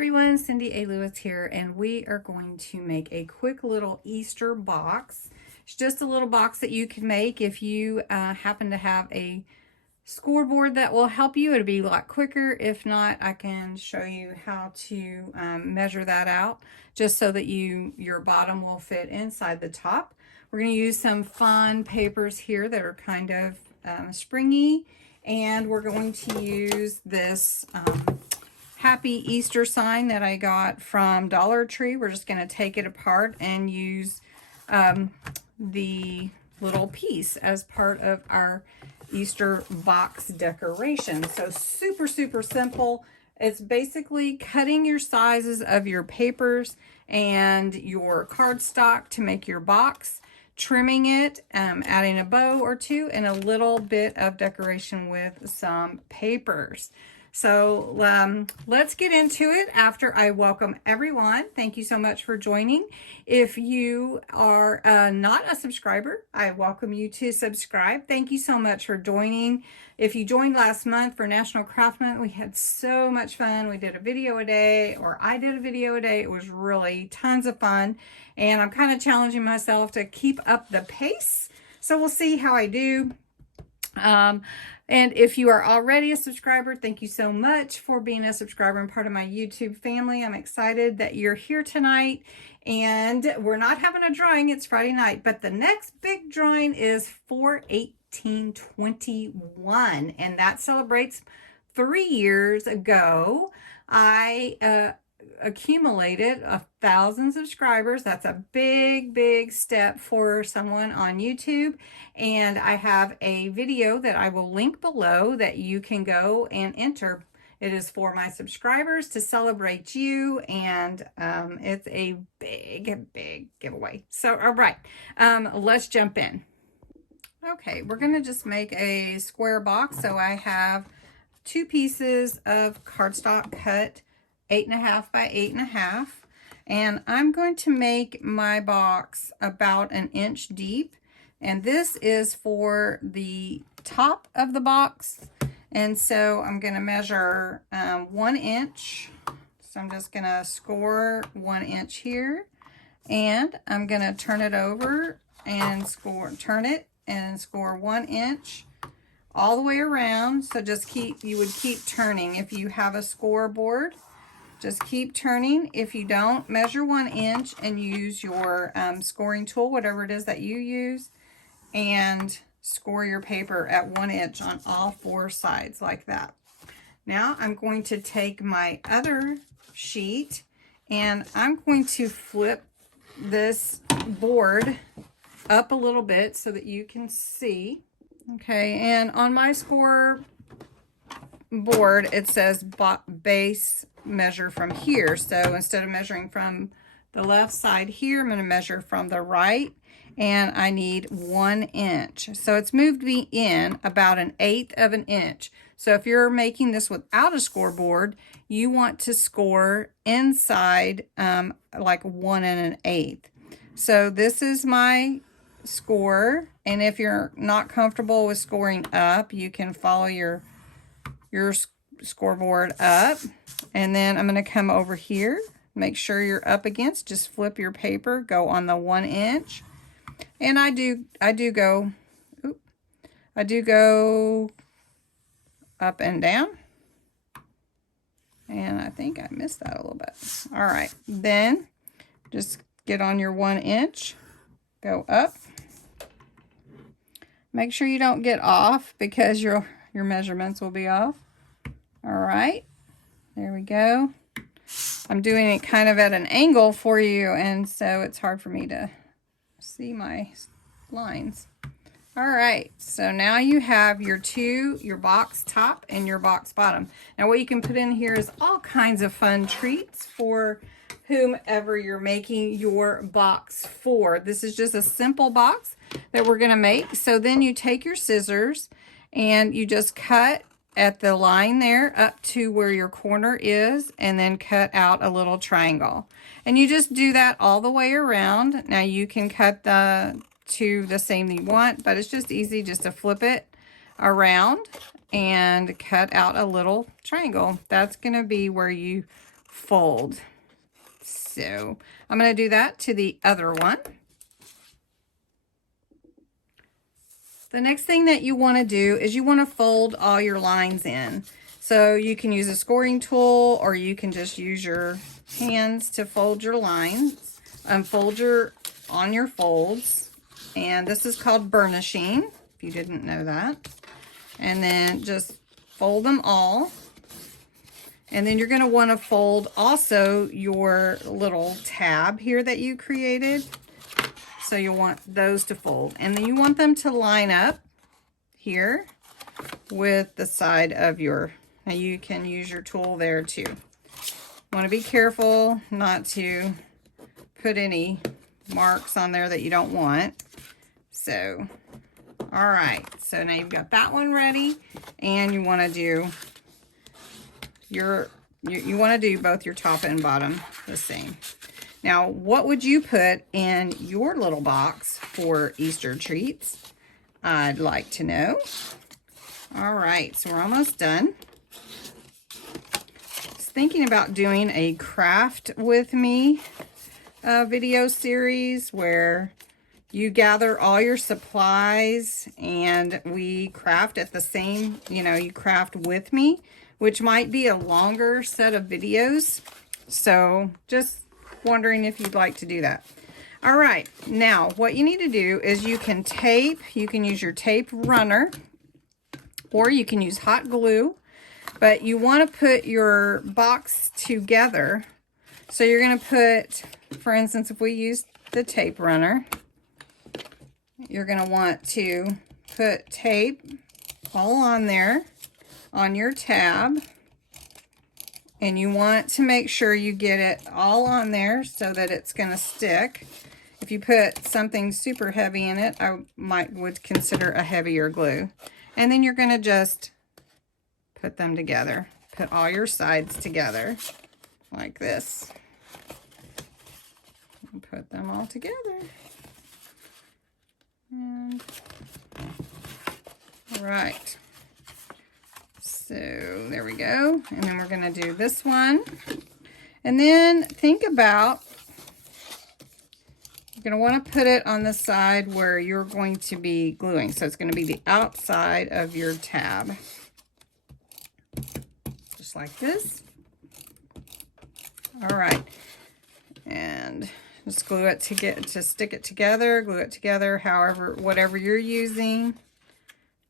everyone, Cindy A. Lewis here, and we are going to make a quick little Easter box. It's just a little box that you can make if you happen to have a scoreboard that will help you. It'll be a lot quicker. If not, I can show you how to measure that out just so that your bottom will fit inside the top. We're going to use some fun papers here that are kind of springy, and we're going to use this Happy Easter sign that I got from Dollar Tree. We're just going to take it apart and use the little piece as part of our Easter box decoration. So super simple. It's basically cutting your sizes of your papers and your cardstock to make your box, trimming it, adding a bow or two, and a little bit of decoration with some papers. So let's get into it after I welcome everyone. Thank you so much for joining. If you are not a subscriber, I welcome you to subscribe. Thank you so much for joining. If you joined last month for National Craft Month, we had so much fun. We did a video a day, or I did a video a day. It was really tons of fun. And I'm kind of challenging myself to keep up the pace. So we'll see how I do. And if you are already a subscriber, thank you so much for being a subscriber and part of my YouTube family. I'm excited that you're here tonight, and we're not having a drawing. It's Friday night, but the next big drawing is for 1821, and that celebrates 3 years ago. I accumulated 1,000 subscribers. That's a big step for someone on YouTube, and I have a video that I will link below that you can go and enter. It is for my subscribers to celebrate you, and it's a big giveaway. So all right, let's jump in. Okay, we're gonna just make a square box. So I have 2 pieces of cardstock cut 8.5 by 8.5, and I'm going to make my box about 1 inch deep, and this is for the top of the box. And so I'm going to measure 1 inch. So I'm just going to score 1 inch here, and I'm going to turn it over and turn it and score 1 inch all the way around. So just you would keep turning if you have a scoreboard. Just keep turning. If you don't, measure 1 inch and use your scoring tool, whatever it is that you use, and score your paper at 1 inch on all 4 sides like that. Now I'm going to take my other sheet, and I'm going to flip this board up a little bit so that you can see. Okay, and on my score board it says base measure from here. So instead of measuring from the left side here, I'm going to measure from the right, and I need 1 inch. So it's moved me in about 1/8 of an inch. So if you're making this without a scoreboard, you want to score inside like 1 1/8. So this is my score, and if you're not comfortable with scoring up, you can follow your scoreboard up. And then I'm going to come over here, make sure you're up against, just flip your paper, go on the 1 inch. And I do go up and down. And I think I missed that a little bit. All right, then just get on your 1 inch, go up. Make sure you don't get off, because your measurements will be off. All right, there we go. I'm doing it kind of at an angle for you, and so it's hard for me to see my lines. All right, so now you have your box top and your box bottom. Now what you can put in here is all kinds of fun treats for whomever you're making your box for. This is just a simple box that we're gonna make. So then you take your scissors and you just cut at the line there up to where your corner is, and then cut out a little triangle. And you just do that all the way around. Now you can cut to the same you want, but it's just easy just to flip it around and cut out a little triangle. That's going to be where you fold. So I'm going to do that to the other one. The next thing that you want to do is you want to fold all your lines in. So you can use a scoring tool, or you can just use your hands to fold your lines, fold on your folds. And this is called burnishing, if you didn't know that. And then just fold them all. And then you're going to want to fold also your little tab here that you created. So you want those to fold. And then you want them to line up here with the side of your, now you can use your tool there too. Want to be careful not to put any marks on there that you don't want. So, all right. So now you've got that one ready, and you want to do you want to do both your top and bottom the same. Now, what would you put in your little box for Easter treats? I'd like to know. All right, so we're almost done. I was thinking about doing a craft with me video series where you gather all your supplies and we craft at the same, you craft with me, which might be a longer set of videos. So just wondering if you'd like to do that. All right, now what you need to do is you can use your tape runner, or you can use hot glue, but you want to put your box together. So you're going to put, for instance, if we use the tape runner, you're going to want to put tape all on there on your tab. And you want to make sure you get it all on there so that it's going to stick. If you put something super heavy in it, I would consider a heavier glue. And then you're going to just put them together. Put all your sides together like this. And put them all together. And all right. So there we go. And then we're going to do this one. And then think about, you're going to want to put it on the side where you're going to be gluing. So it's going to be the outside of your tab. Just like this. All right. And just glue it to stick it together, glue it together, whatever you're using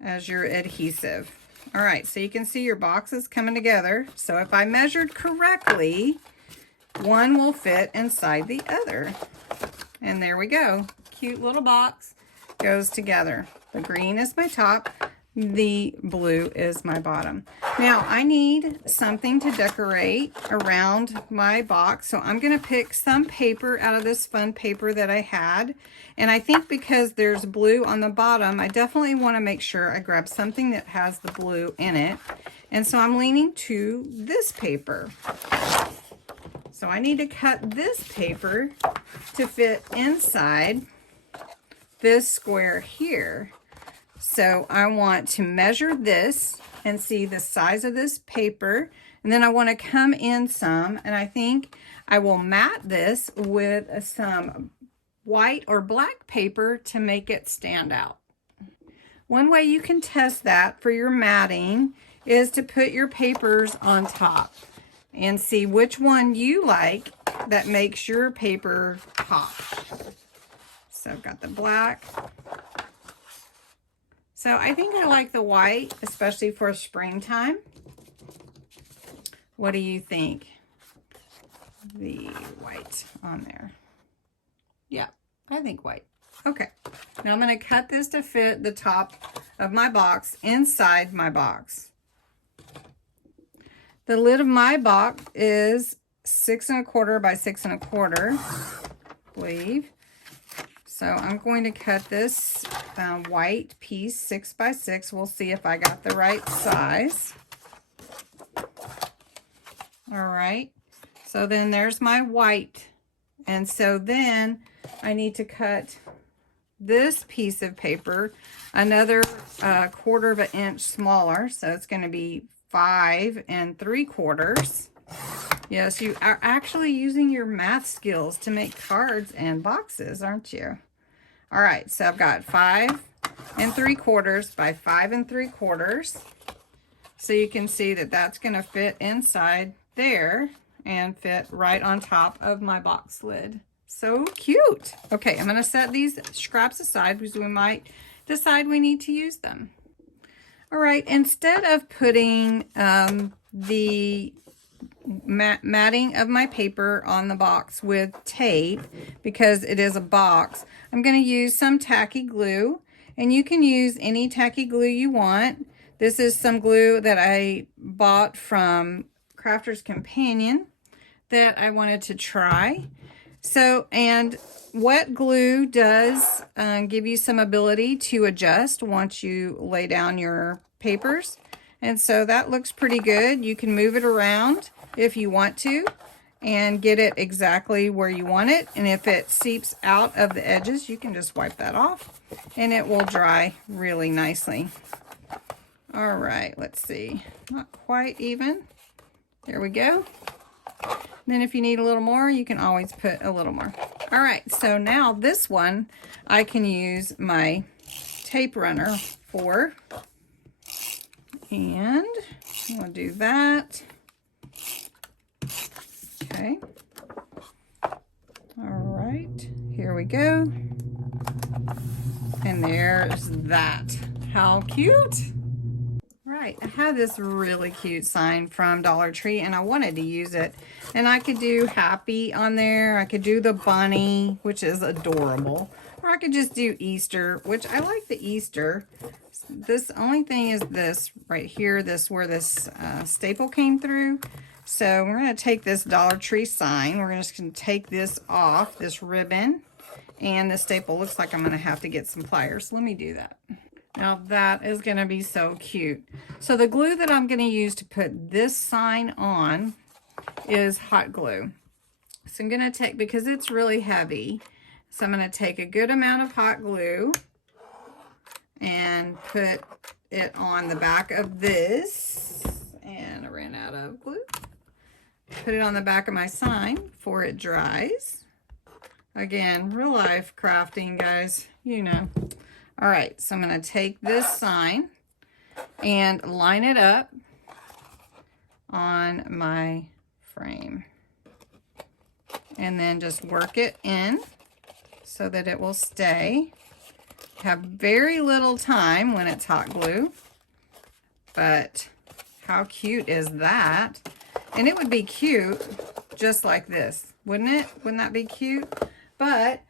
as your adhesive. All right, so you can see your boxes coming together. So if I measured correctly, one will fit inside the other. And there we go. Cute little box goes together. The green is my top. The blue is my bottom. Now, I need something to decorate around my box. So I'm going to pick some paper out of this fun paper that I had. And I think because there's blue on the bottom, I definitely want to make sure I grab something that has the blue in it. And so I'm leaning to this paper. So I need to cut this paper to fit inside this square here. So I want to measure this and see the size of this paper. And then I want to come in some, and I think I will mat this with some white or black paper to make it stand out. One way you can test that for your matting is to put your papers on top and see which one you like that makes your paper pop. So I've got the black. So I think I like the white, especially for springtime. What do you think? The white on there. Yeah, I think white. Okay, now I'm going to cut this to fit the top of my box inside my box. The lid of my box is 6 1/4 by 6 1/4, I believe. So I'm going to cut this white piece 6 by 6. We'll see if I got the right size. All right. So then there's my white. And so then I need to cut this piece of paper another 1/4 of an inch smaller. So it's going to be 5 3/4. Yes, you are actually using your math skills to make cards and boxes, aren't you? All right, so I've got 5 3/4 by 5 3/4. So you can see that that's going to fit inside there and fit right on top of my box lid. So cute. Okay, I'm going to set these scraps aside because we might decide we need to use them. All right, instead of putting the matting of my paper on the box with tape, because it is a box, I'm going to use some tacky glue, and you can use any tacky glue you want. This is some glue that I bought from Crafter's Companion that I wanted to try. So, and wet glue does give you some ability to adjust once you lay down your papers. And so that looks pretty good. You can move it around if you want to and get it exactly where you want it. And if it seeps out of the edges, you can just wipe that off and it will dry really nicely. All right, let's see. Not quite even. There we go. Then if you need a little more, you can always put a little more. All right, so now this one I can use my tape runner for. And we'll do that. Okay. All right, here we go. And there's that. How cute. Right, I have this really cute sign from Dollar Tree and I wanted to use it. And I could do happy on there. I could do the bunny, which is adorable. Or I could just do Easter, which I like the Easter. This only thing is this right here, this where this staple came through. So we're going to take this Dollar Tree sign. We're just going to take this off, this ribbon. And the staple looks like I'm going to have to get some pliers. Let me do that. Now that is going to be so cute. So the glue that I'm going to use to put this sign on is hot glue. So I'm going to take, because it's really heavy, so I'm going to take a good amount of hot glue and put it on the back of this. And I ran out of glue. Put it on the back of my sign before it dries. Again, real life crafting, guys, you know. All right, so I'm going to take this sign and line it up on my frame. And then just work it in so that it will stay. Have very little time when it's hot glue, but how cute is that? And it would be cute just like this, wouldn't it? Wouldn't that be cute? But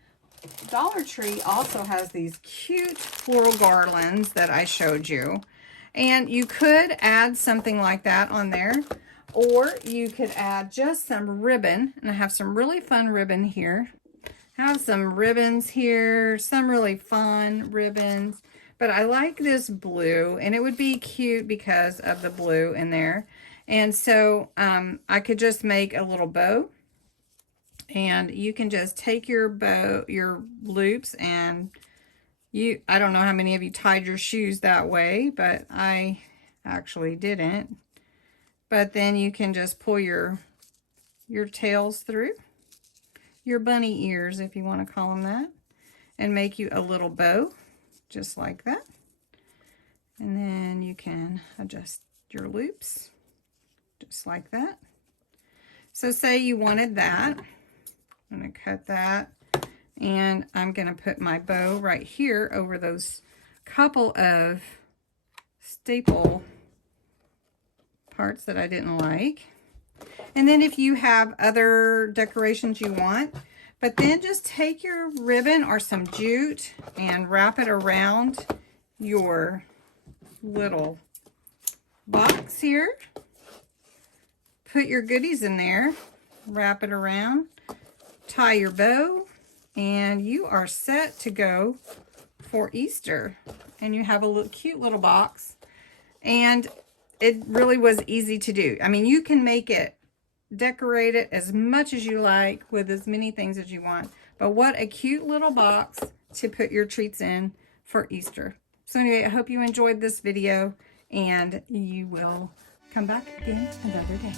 Dollar Tree also has these cute floral garlands that I showed you. And you could add something like that on there. Or you could add just some ribbon. And I have some really fun ribbon here. I have some ribbons here. Some really fun ribbons. But I like this blue. And it would be cute because of the blue in there. And so I could just make a little bow. And you can just take your bow, your loops, and I don't know how many of you tied your shoes that way, but I actually didn't. But then you can just pull your tails through, your bunny ears, if you want to call them that, and make you a little bow, just like that. And then you can adjust your loops, just like that. So say you wanted that. I'm going to cut that, and I'm going to put my bow right here over those couple of staple parts that I didn't like. And then if you have other decorations you want, but then just take your ribbon or some jute and wrap it around your little box here. Put your goodies in there, wrap it around. Tie your bow, and you are set to go for Easter. And you have a little cute little box, and it really was easy to do. I mean, you can make it, decorate it as much as you like with as many things as you want. But what a cute little box to put your treats in for Easter. So anyway, I hope you enjoyed this video, and you will come back again another day.